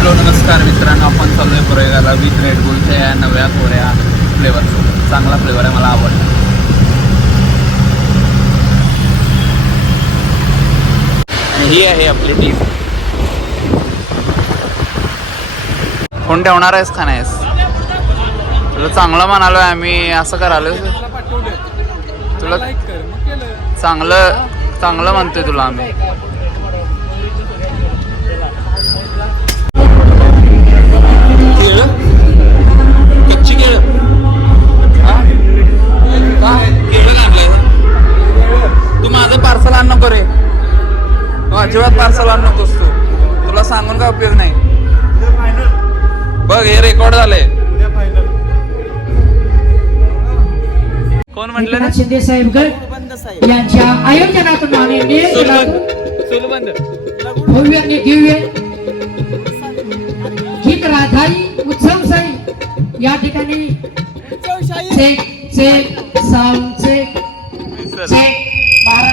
Hello नमस्कार मित्रांनो, आपण चालू आहे प्रयोगाला विथ रेड बुलच्या या नव्या कोऱ्या फ्लेवर. चांगला फ्लेवर आहे, मला आवडला. आणि ही आहे आपली टीम. कोण ठेवणार आहेस का नाहीस? तुला चांगलं म्हणालोय आम्ही, असं करालो. तुला चांगलं चांगलं म्हणतोय तुला आम्ही. कच्ची केळ केळं आणलंय. तू माझं पार्सल आण नको रे, अजिबात पार्सल आण नकोस तू. तुला सांगून काय उपयोग नाही. बघ हे रेकॉर्ड झालंय. कोण म्हटलं? शिंदे साहेबगड यांच्या आयोजनातून भव्य दिव्य गीत राधाई उत्सवशाही या ठिकाणी check check sound check check 12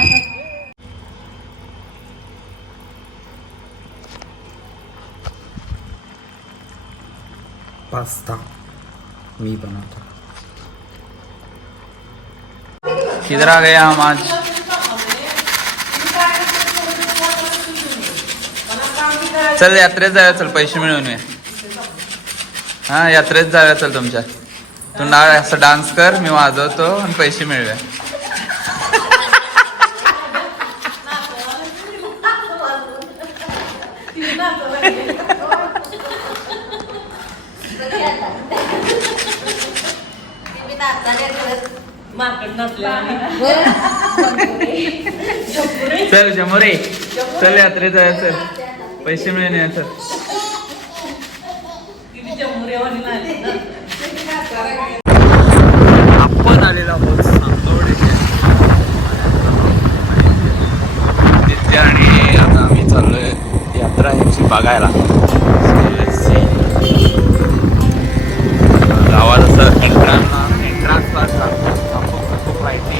pasta मी बनाता. किधर आ गए हम आज? चल यात्रेत जाऊया, चल पैसे मिळवून ये. हा यात्रेत जाऊया चल तुमच्या. तू असं डान्स कर, मी वाजवतो आणि पैसे मिळवूया. चल जमोरे, चल यात्रेत जाऊया, चल पैसे मिळून या. चल आपण आलेलो आहोत सांगोडेच्या तिथे, आणि आता आम्ही चाललोय यात्रा ह्याची बघायला. गावात असं एंट्रान्स खूप माहिती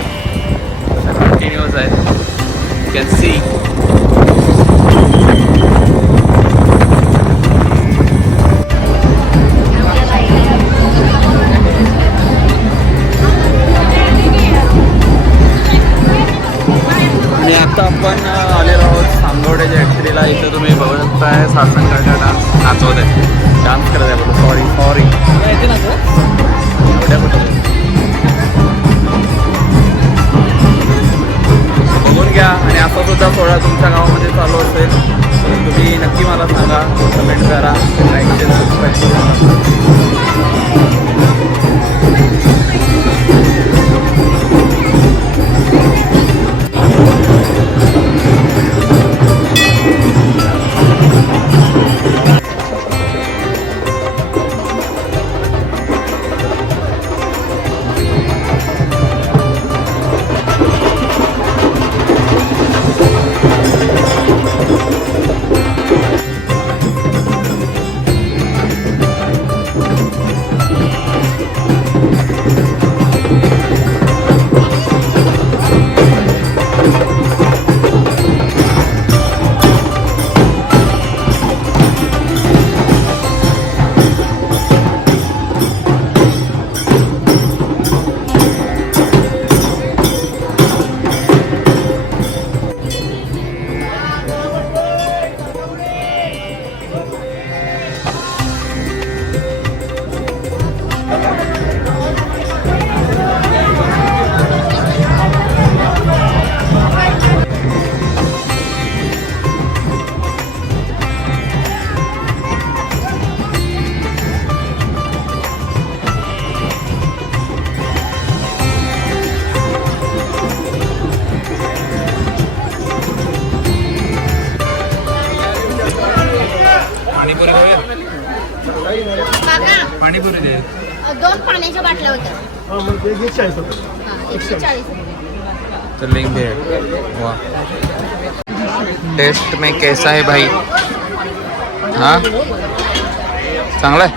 कंटिन्यूअस आहे. You can see. आणि आता आपण आलेलो आहोत सांगोड्याच्या ॲक्च्युलीला. इथं तुम्ही बघू शकताय सासनकाळचा डान्स नाचवत आहे, डान्स करत आहे. बोलतो सॉरी बघून घ्या. आणि असा सुद्धा सोहळा तुमच्या गावामध्ये चालू असेल तर तुम्ही नक्की मला सांगा, कमेंट करा, लाईक शेअर सबस्क्राईब करा. पाणीपुरी दे. 2 पाण्याच्या बाटल्या होत्या. 140. तो लिंक दे. वाह, टेस्ट में कैसा है भाई? हाँ चांगला आहे.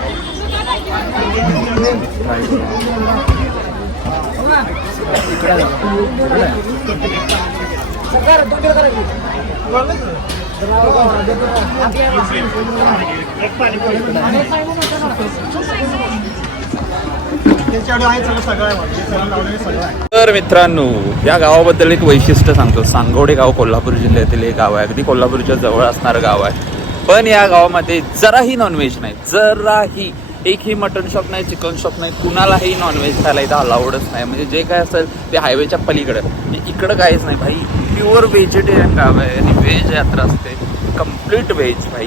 तर मित्रांनो, या गावाबद्दल एक वैशिष्ट्य सांगतो. सांगोडे गाव कोल्हापूर जिल्ह्यातील एक गाव आहे, अगदी कोल्हापूरच्या जवळ असणारं गाव आहे. पण या गावामध्ये जराही नॉनव्हेज नाही, जराही एकही मटन शॉप नाही, चिकन शॉप नाही, कुणालाही नॉनव्हेज खायला इथं अलाउडच नाही. म्हणजे जे काय असेल ते हायवेच्या पलीकडं, इकडं काहीच नाही भाई. प्युअर व्हेजिटेरियन गाव आहे आणि व्हेज यात्रा असते, कम्प्लीट व्हेज भाई.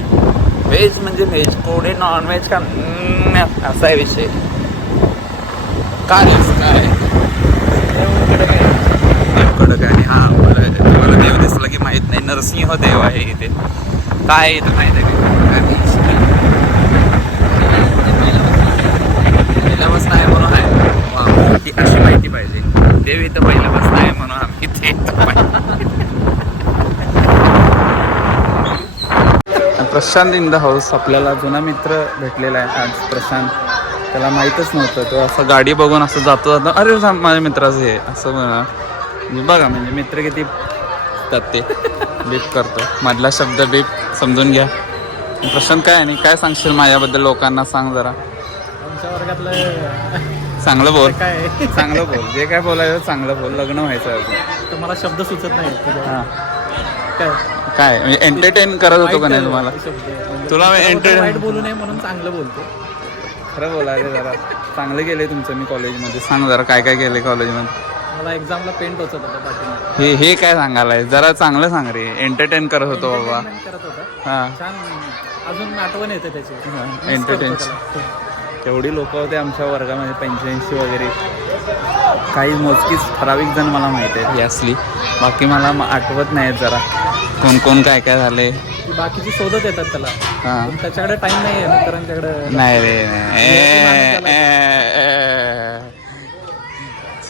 व्हेज म्हणजे व्हेज, कोणी नॉनव्हेज का असा आहे विषय. काय कडक आहे. आणि हा मला देव दिसला की माहित नाही, नरसिंह देव आहे इथे. काय इथं माहित आहे पहिल्यापासून आहे म्हणून आहे की अशी माहिती पाहिजे. देव इथं पहिल्यापासून आहे म्हणून आम्ही इथे प्रशांत इन द हाऊस. आपल्याला जुना मित्र भेटलेला आहे आज, प्रशांत. त्याला माहीतच नव्हतं, तो असं गाडी बघून असं जातो अरे माझ्या मित्राचं हे असं बघा. म्हणजे मित्र किती असतात ते. बीप करतो, मधला शब्द बीप समजून घ्या. प्रशांत काय आणि काय सांगशील माझ्याबद्दल? लोकांना सांग जरा. आमच्या वर्गातलं चांगलं बोल, काय चांगलं बोल, जे काय बोलायचं चांगलं बोल. लग्न व्हायचं अजून. तुम्हाला शब्द सुचत नाही. हां काय काय म्हणजे एंटरटेन करत होतो का नाही तुम्हाला? तुला वाईट बोलू नये म्हणून चांगलं बोलतो. खरं बोलायचं जरा. चांगलं गेले तुमचं. मी कॉलेजमध्ये सांग जरा काय काय केलं कॉलेजमध्ये. मला एक्झामला पेंट होत होता पाठीमध्ये. हे काय सांगायला जरा चांगलं सांग रे. एंटरटेन करत होतो बाबा. करत होता हां छान. अजून आठवण येते त्याची. एंटरटेन. केवढी लोक होते आमच्या वर्गामध्ये, 85 वगैरे. काही मोजकीच ठराविक जण मला माहीत आहेत ही असली, बाकी मला आठवत नाहीत जरा कोण कोण काय काय झाले. बाकीची शोधत येतात त्याला. हां पण त्याच्याकडे टाइम नाही आहे, मित्रांच्याकडे नाही रे.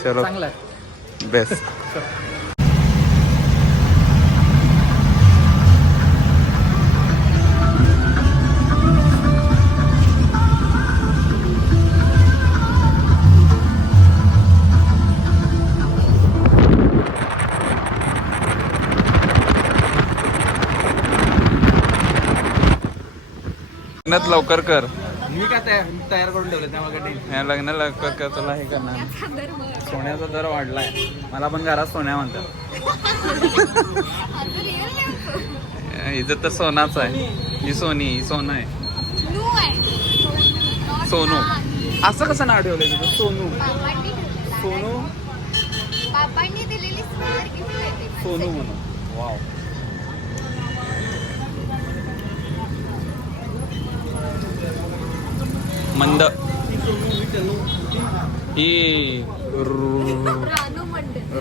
चलो चांगला आहे. बेस्ट. लग्नात लवकर कर. मी काय तयार करून ठेवलं त्यामध्ये. लग्न लवकर कर, तुला हे करणार. सोन्याचा दर वाढलाय. मला पण घरात सोन्या म्हणतात. हिचं तर सोनाच आहे. ही सोनी, ही सोनं आहे. सोनू. असं कसं नाव ठेवलंय तुझं? सोनू. सोनू. सोनू म्हणून. वाव. मंद ही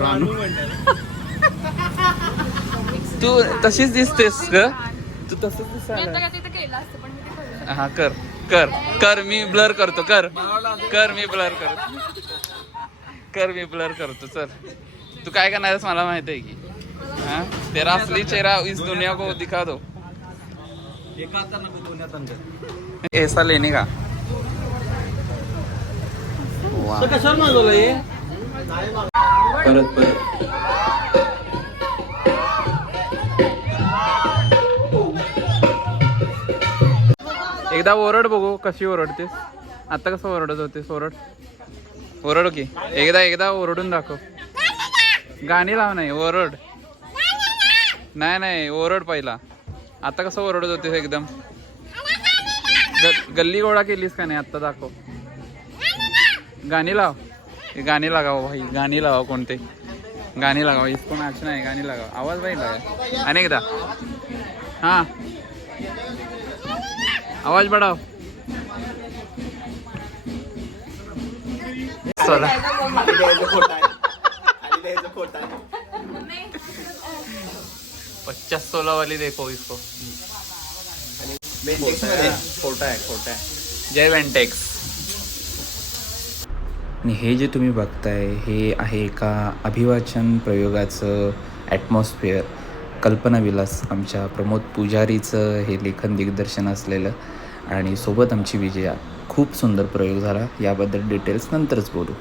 रानू. तू तशीच दिसतेस ग. तू तसंच दिसायला. हा कर कर कर. मी ब्लर करतो. कर कर. मी ब्लर करतो. कर. मी ब्लर करतो. चल. तू काय करणार मला माहित आहे की. हाँ तेरा असली चेहरा इस दुनिया को दिखा दो. ऐसा लेने का. कशावर मागवलं हे? परत एकदा ओरड बघू कशी ओरडतेस. आता कसं ओरडत होतेस? ओरड की एकदा ओरडून दाखव. गाणी लाव. नाही ओरड. नाही ओरड पहिला. आता कसं ओरडत होतेस एकदम. गल्ली गोळा केलीस का नाही? आता दाखव. गाणी लाव. गाणी लगाव भाई. गाणी लावा. कोणते गाणी लगाव? इसको नाचना आहे. गाणी लगाव. आवाज भाई लागा. अनेकदा. हाँ आवाज बढ़ाओ. चला. 50-16 वाली देखो इसको. खोटा है. जय वेंटेक्स. आणि हे जे तुम्ही बघताय हे आहे एका अभिवाचन प्रयोगाचं ॲटमॉस्फिअर. कल्पनाविलास आमच्या प्रमोद पुजारीचं हे लेखन दिग्दर्शन असलेलं आणि सोबत आमची विजया. खूप सुंदर प्रयोग झाला. याबद्दल डिटेल्स नंतरच बोलू.